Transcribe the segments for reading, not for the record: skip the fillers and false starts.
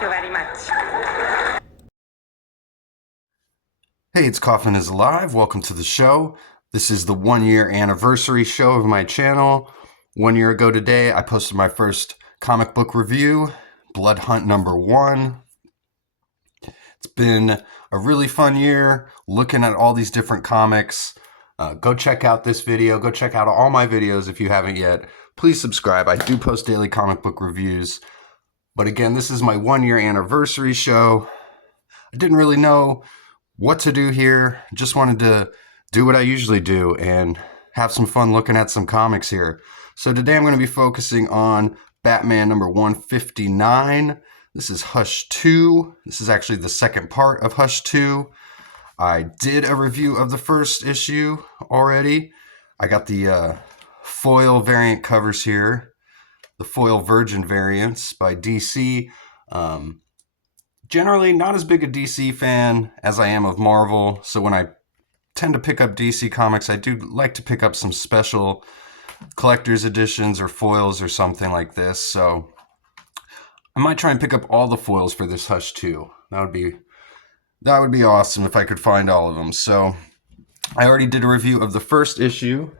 Thank you very much. Hey, it's Coffin is Alive. Welcome to the show. This is the 1-year anniversary show of my channel. 1 year ago today, I posted my first comic book review, Blood Hunt #1. It's been a really fun year looking at all these different comics. Go check out this video. Go check out all my videos if you haven't yet. Please subscribe. I do post daily comic book reviews. But again, this is my 1-year anniversary show. I didn't really know what to do here. Just wanted to do what I usually do and have some fun looking at some comics here. So today I'm going to be focusing on Batman #159. This is Hush 2. This is actually the second part of Hush 2. I did a review of the first issue already. I got the foil variant covers here, the foil virgin variants by DC. Generally not as big a DC fan as I am of Marvel, so when I tend to pick up DC comics, I do like to pick up some special collector's editions or foils or something like this. So I might try and pick up all the foils for this Hush 2. That would be awesome if I could find all of them. So I already did a review of the first issue,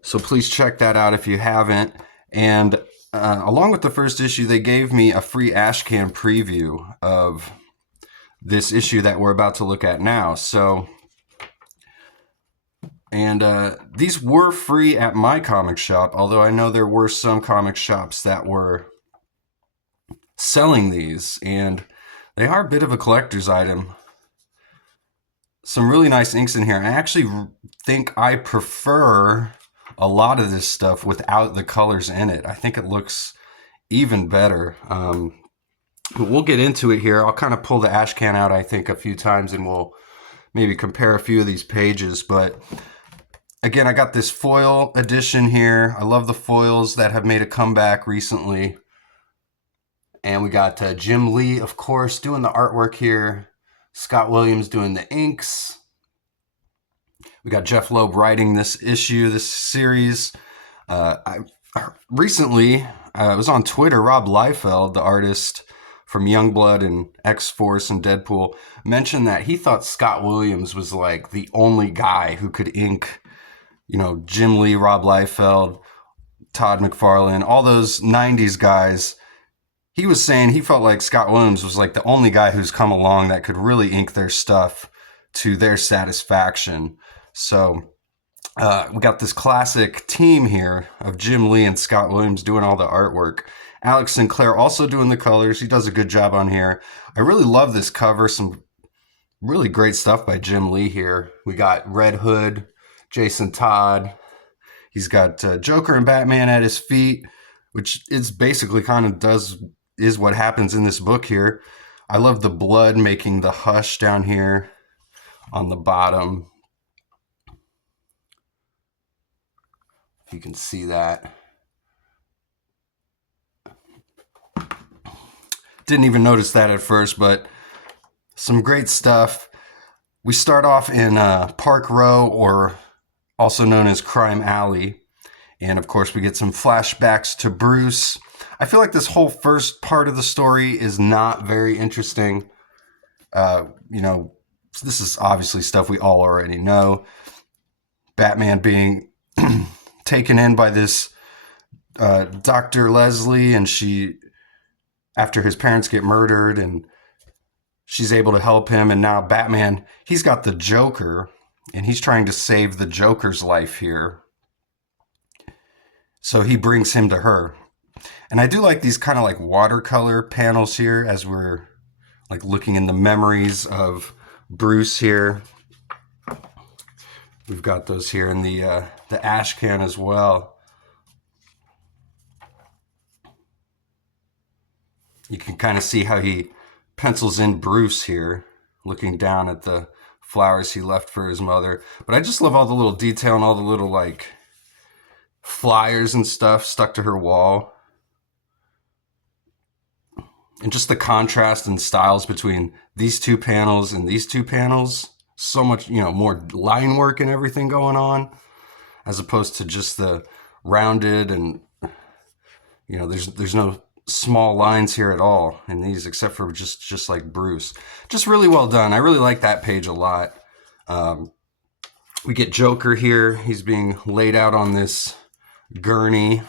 so please check that out if you haven't. And along with the first issue, they gave me a free ashcan preview of this issue that we're about to look at now. So, and these were free at my comic shop, although I know there were some comic shops that were selling these, and they are a bit of a collector's item. Some really nice inks in here. I actually think I prefer a lot of this stuff without the colors in it. I think it looks even better. But we'll get into it here. I'll kind of pull the ashcan out, I think, a few times, and we'll maybe compare a few of these pages. But again, I got this foil edition here. I love the foils that have made a comeback recently. And we got Jim Lee, of course, doing the artwork here. Scott Williams doing the inks. We got Jeph Loeb writing this issue, this series. Recently, I was on Twitter. Rob Liefeld, the artist from Youngblood and X-Force and Deadpool, mentioned that he thought Scott Williams was like the only guy who could ink, you know, Jim Lee, Rob Liefeld, Todd McFarlane, all those 90s guys. He was saying he felt like Scott Williams was like the only guy who's come along that could really ink their stuff to their satisfaction. So we got this classic team here of Jim Lee and Scott Williams doing all the artwork. Alex Sinclair also doing the colors. He does a good job on here. I really love this cover. Some really great stuff by Jim Lee here. We got Red Hood, Jason Todd. He's got Joker and Batman at his feet, which is basically kind of is what happens in this book here. I love the blood making the hush down here on the bottom. If you can see that. Didn't even notice that at first, but some great stuff. We start off in Park Row, or also known as Crime Alley. And of course, we get some flashbacks to Bruce. I feel like this whole first part of the story is not very interesting. You know, this is obviously stuff we all already know. Batman being taken in by this Dr. Leslie, and after his parents get murdered, and she's able to help him. And now Batman, he's got the Joker, and he's trying to save the Joker's life here. So he brings him to her. And I do like these kind of like watercolor panels here as we're like looking in the memories of Bruce here. We've got those here in the ashcan as well. You can kind of see how he pencils in Bruce here, looking down at the flowers he left for his mother. But I just love all the little detail and all the little like flyers and stuff stuck to her wall. And just the contrast and styles between these two panels and these two panels. So much, you know, more line work and everything going on, as opposed to just the rounded, and, you know, there's no small lines here at all in these, except for just like Bruce. Just really well done. I really like that page a lot. We get Joker here. He's being laid out on this gurney.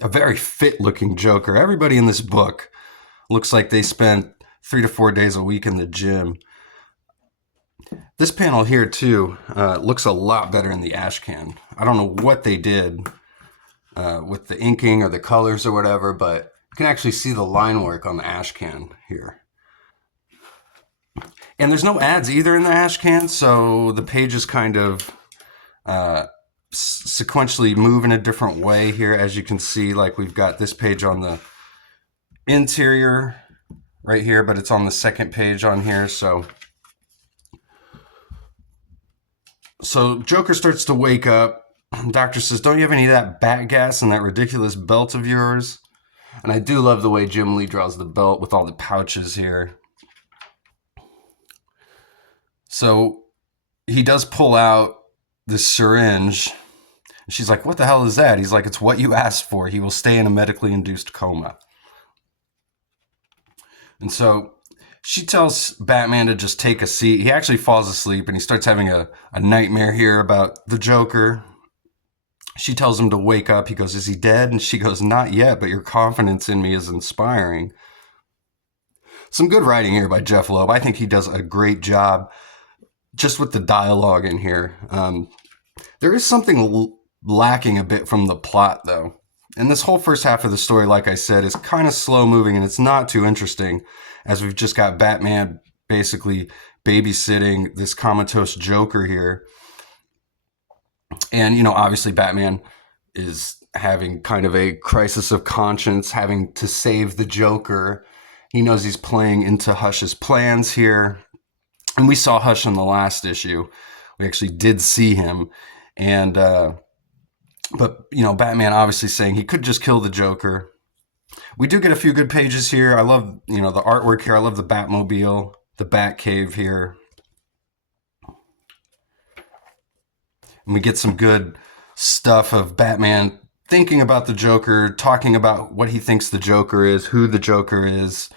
A very fit looking Joker. Everybody in this book looks like they spent 3 to 4 days a week in the gym. This panel here too looks a lot better in the ash can. I don't know what they did with the inking or the colors or whatever, but you can actually see the line work on the ash can here. And there's no ads either in the ash can, so the pages kind of sequentially move in a different way here. As you can see, like we've got this page on the interior right here, but it's on the second page on here. So Joker starts to wake up. Doctor says, "Don't you have any of that bat gas in that ridiculous belt of yours?" And I do love the way Jim Lee draws the belt with all the pouches here. So he does pull out this syringe. She's like, "What the hell is that?" He's like, "It's what you asked for. He will stay in a medically induced coma." And so she tells Batman to just take a seat. He actually falls asleep and he starts having a nightmare here about the Joker. She tells him to wake up. He goes, "Is he dead?" And she goes, "Not yet, but your confidence in me is inspiring." Some good writing here by Jeph Loeb. I think he does a great job just with the dialogue in here. There is something lacking a bit from the plot, though. And this whole first half of the story, like I said, is kind of slow moving and it's not too interesting, as we've just got Batman basically babysitting this comatose Joker here. And, obviously Batman is having kind of a crisis of conscience, having to save the Joker. He knows he's playing into Hush's plans here. And we saw Hush in the last issue. We actually did see him. And, but, Batman obviously saying he could just kill the Joker. We do get a few good pages here. I love, the artwork here. I love the Batmobile, the Batcave here. And we get some good stuff of Batman thinking about the Joker, talking about what he thinks the Joker is, who the Joker is.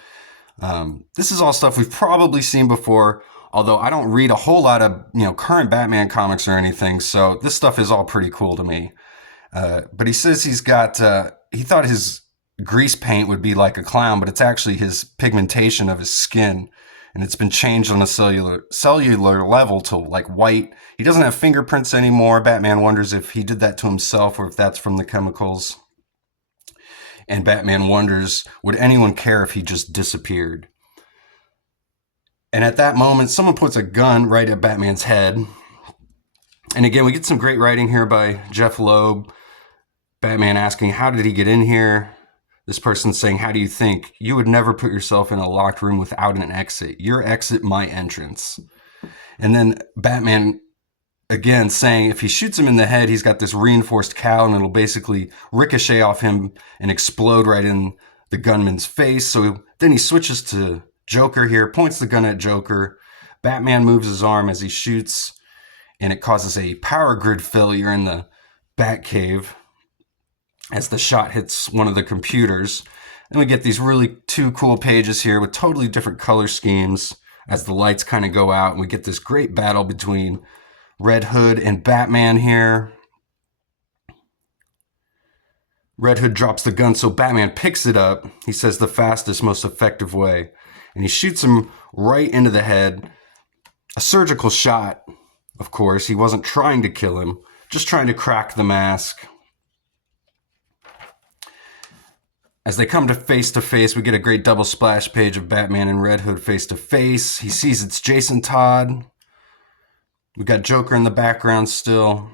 This is all stuff we've probably seen before, although I don't read a whole lot of, current Batman comics or anything, so this stuff is all pretty cool to me. But he says he thought his grease paint would be like a clown, but it's actually his pigmentation of his skin. And it's been changed on a cellular level to like white. He doesn't have fingerprints anymore. Batman wonders if he did that to himself or if that's from the chemicals. And Batman wonders, would anyone care if he just disappeared? And at that moment, someone puts a gun right at Batman's head. And again, we get some great writing here by Jeph Loeb. Batman asking, how did he get in here? This person saying, how do you think? You would never put yourself in a locked room without an exit. Your exit, my entrance. And then Batman, again, saying if he shoots him in the head, he's got this reinforced cowl and it'll basically ricochet off him and explode right in the gunman's face. So then he switches to Joker here, points the gun at Joker. Batman moves his arm as he shoots, and it causes a power grid failure in the Batcave as the shot hits one of the computers. And we get these really two cool pages here with totally different color schemes as the lights kind of go out. And we get this great battle between Red Hood and Batman here. Red Hood drops the gun, so Batman picks it up. He says the fastest, most effective way. And he shoots him right into the head. A surgical shot, of course. He wasn't trying to kill him, just trying to crack the mask. As they come to face, we get a great double splash page of Batman and Red Hood face to face. He sees it's Jason Todd. We got Joker in the background still.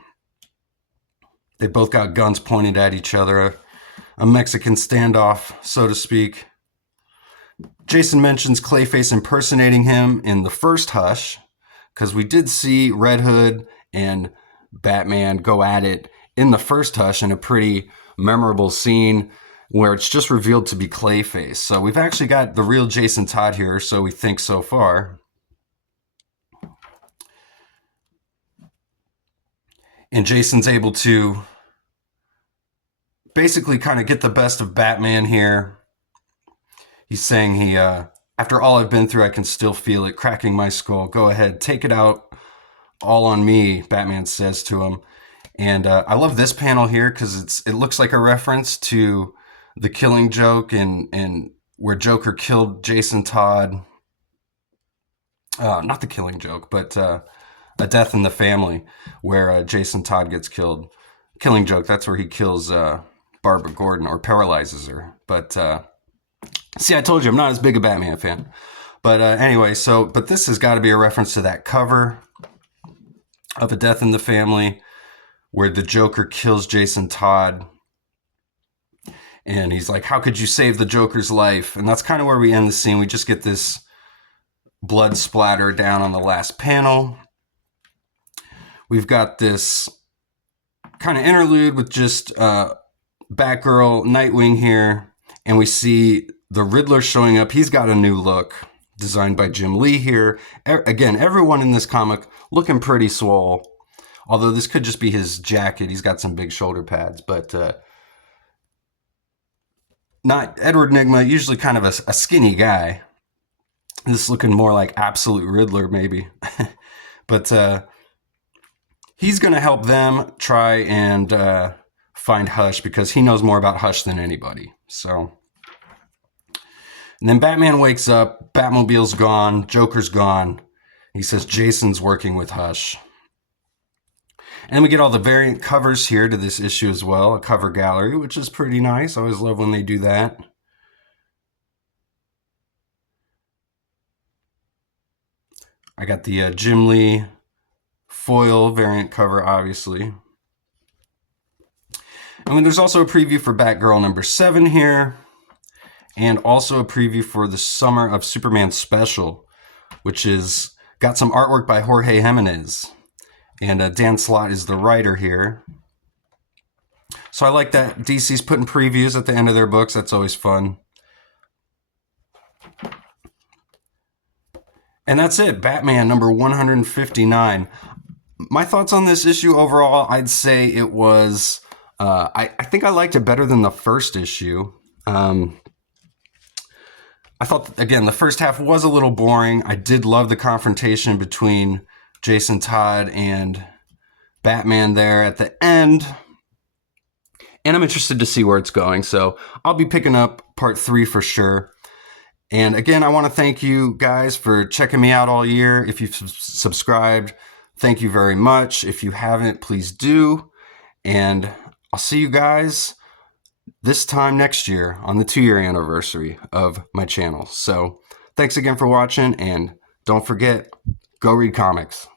They both got guns pointed at each other. A Mexican standoff, so to speak. Jason mentions Clayface impersonating him in the first Hush, because we did see Red Hood and Batman go at it in the first Hush in a pretty memorable scene where it's just revealed to be Clayface. So we've actually got the real Jason Todd here, so we think so far. And Jason's able to basically kind of get the best of Batman here. He's saying after all I've been through, I can still feel it cracking my skull. Go ahead, take it out all on me, Batman says to him. And I love this panel here because it looks like a reference to the Killing Joke and where Joker killed Jason Todd. Not the Killing Joke, but A Death in the Family, where Jason Todd gets killed. Killing Joke, that's where he kills Barbara Gordon or paralyzes her. But see, I told you I'm not as big a Batman fan. But anyway, but this has got to be a reference to that cover of A Death in the Family, where the Joker kills Jason Todd. And he's like, how could you save the Joker's life? And that's kind of where we end the scene. We just get this blood splatter down on the last panel. We've got this kind of interlude with just Batgirl, Nightwing here. And we see the Riddler showing up. He's got a new look designed by Jim Lee here. Again, everyone in this comic looking pretty swole. Although this could just be his jacket. He's got some big shoulder pads, but not Edward Nygma, usually kind of a skinny guy. This looking more like Absolute Riddler, maybe. But he's going to help them try and find Hush because he knows more about Hush than anybody. So, and then Batman wakes up, Batmobile's gone, Joker's gone. He says Jason's working with Hush. And we get all the variant covers here to this issue as well, a cover gallery, which is pretty nice. I always love when they do that. I got the Jim Lee foil variant cover, obviously. And then there's also a preview for Batgirl number 7 here, and also a preview for the Summer of Superman special, which is got some artwork by Jorge Jimenez. And Dan Slott is the writer here. So I like that DC's putting previews at the end of their books. That's always fun. And that's it. Batman number 159. My thoughts on this issue overall, I'd say it was... I think I liked it better than the first issue. I thought, again, the first half was a little boring. I did love the confrontation between Jason Todd and Batman there at the end. And I'm interested to see where it's going. So I'll be picking up part 3 for sure. And again, I want to thank you guys for checking me out all year. If you've subscribed, thank you very much. If you haven't, please do. And I'll see you guys this time next year on the 2-year anniversary of my channel. So thanks again for watching, and don't forget, go read comics.